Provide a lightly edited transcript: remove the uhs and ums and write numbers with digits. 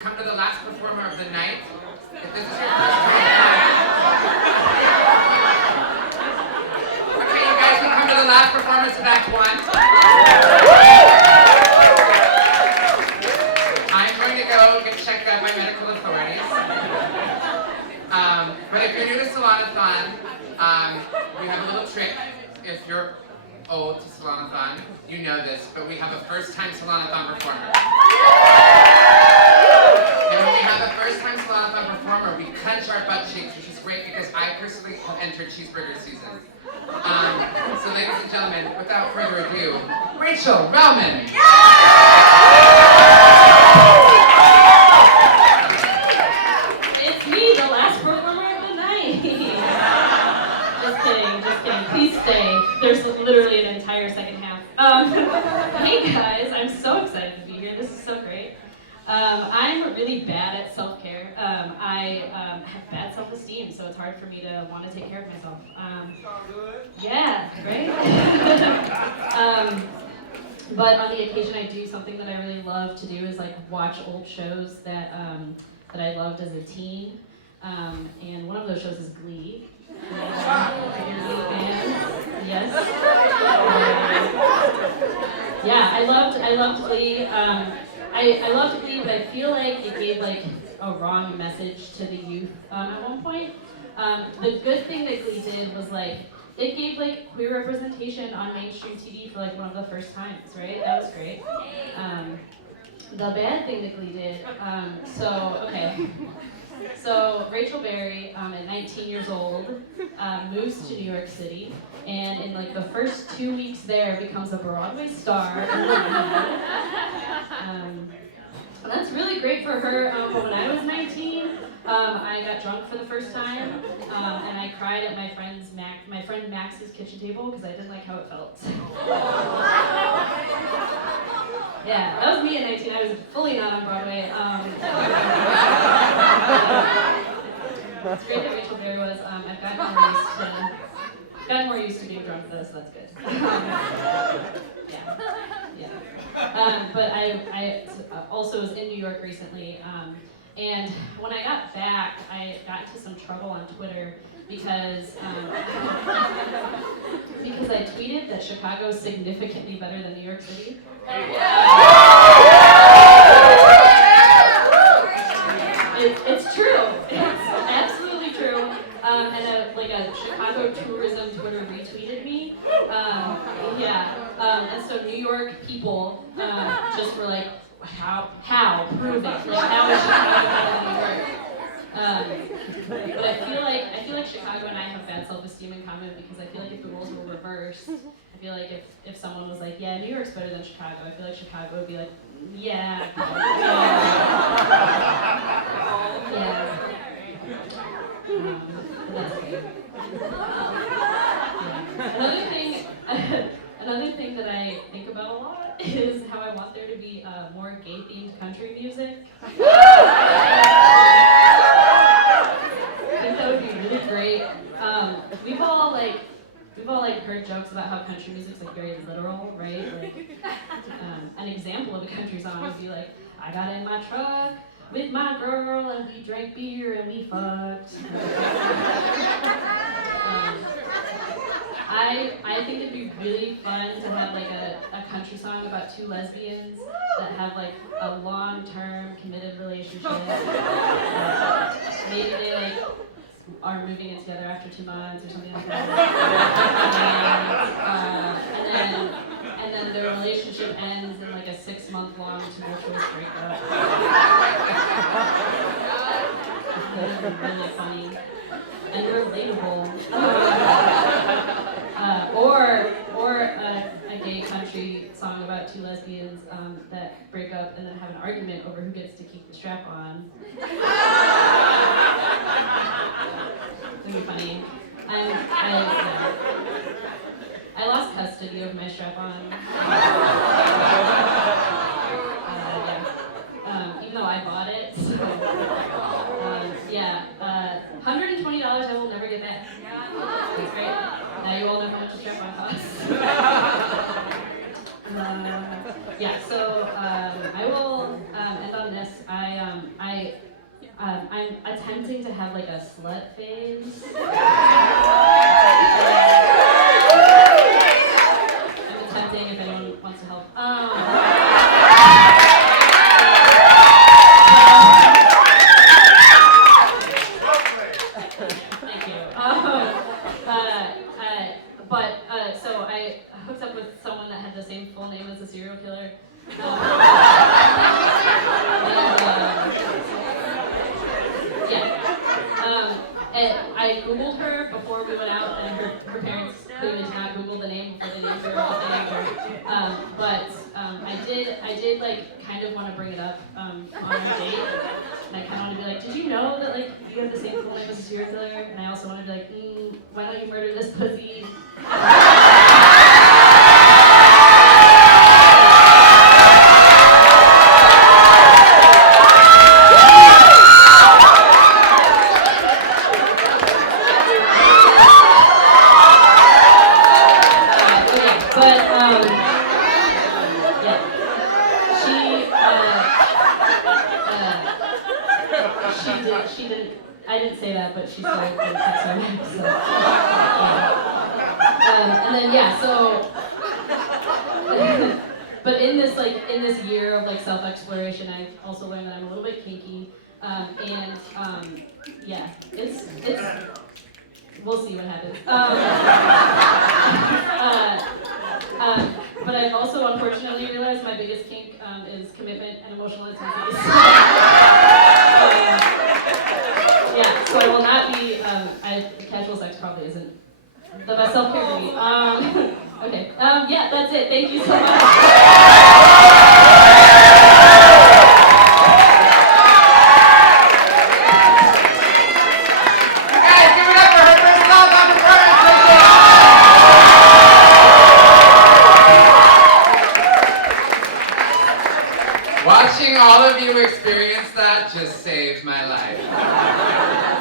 Come to the last performer of the night. If this is your first time. Okay, you guys, we come to the last performance of Act 1. I'm going to go get checked out by medical authorities. But if you're new to Salonathon, we have a little trick. If you're old to Salonathon, you know this, but we have a first-time Salonathon performer. And when we have a first-time Salonathon performer, we clench our butt cheeks, which is great because I personally have entered cheeseburger season. So ladies and gentlemen, without further ado, Rachel Relman! It's me, the last performer of the night. Just kidding. Please stay. There's literally an entire second half. Hey guys, I'm so excited to be here. This is so great. I'm really bad at self-care. I have bad self-esteem, so it's hard for me to want to take care of myself. Yeah, right? But on the occasion I do, something that I really love to do is like watch old shows that I loved as a teen. And one of those shows is Glee. Yes. Yeah, I loved Glee. I loved Glee, but I feel like it gave like a wrong message to the youth at one point. The good thing that Glee did was like it gave like queer representation on mainstream TV for like one of the first times, right? That was great. The bad thing that Glee did, So Rachel Berry, at 19 years old, moves to New York City, and in like the first 2 weeks there becomes a Broadway star. That's really great for her, but when I was 19, I got drunk for the first time, and I cried at my friend Max's kitchen table because I didn't like how it felt. Yeah, that was me at 19. I was fully not on Broadway. It's great that Rachel Berry was. I've gotten more used to being drunk though, so that's good. Yeah. But I also was in New York recently, and when I got back, I got into some trouble on Twitter because I tweeted that Chicago is significantly better than New York City. It's true. It's absolutely true. And a Chicago tourism Twitter retweeted me. And so New York people just were like, how? Prove it. Like, how is Chicago better than New York? But I feel like Chicago and I have bad self-esteem in common because I feel like if the roles were reversed, I feel like if someone was like, yeah, New York's better than Chicago, I feel like Chicago would be like, yeah. That's great. Another thing that I think about a lot is how I want there to be more gay-themed country music. I think that would be really great. We've all heard jokes about how country music's like very literal, right? Like an example of a country song would be like, I got in my truck with my girl and we drank beer and we fucked. I think it'd be really fun to have like a country song about two lesbians that have like a long-term committed relationship. Maybe they like are moving in together after 2 months or something like that. And then their relationship ends in like a 6-month-long tumultuous breakup. That would be really funny and relatable. Or a gay country song about two lesbians that break up and then have an argument over who gets to keep the strap on. It'd be funny. I lost custody of my strap on. Even though I bought it. So, $120 I will never get back. That's great. Now you all know how much a strap on costs. I will end on this. I'm attempting to have like a slut phase. I'm attempting if anyone wants to help. Thank you. So I hooked up with someone that had the same full name as a serial killer. And I Googled her before we went out, and her parents clearly did not Google the name before they named her or anything. I did like kind of want to bring it up on our date. And I kind of want to be like, did you know that like you have the same full name as a serial killer? And I also want to be like, why don't you murder this pussy? She didn't. I didn't say that, but she still didn't text her. So, and then but in this year of like self-exploration, I've also learned that I'm a little bit kinky, it's we'll see what happens. But I've also unfortunately realized my biggest kink is commitment and emotional intimacy. So I will not be, casual sex probably isn't the best self-care for me. Okay, that's it. Thank you so much. Guys, give it up for her first Salonathon performance. Watching all of you experience that just saved my life.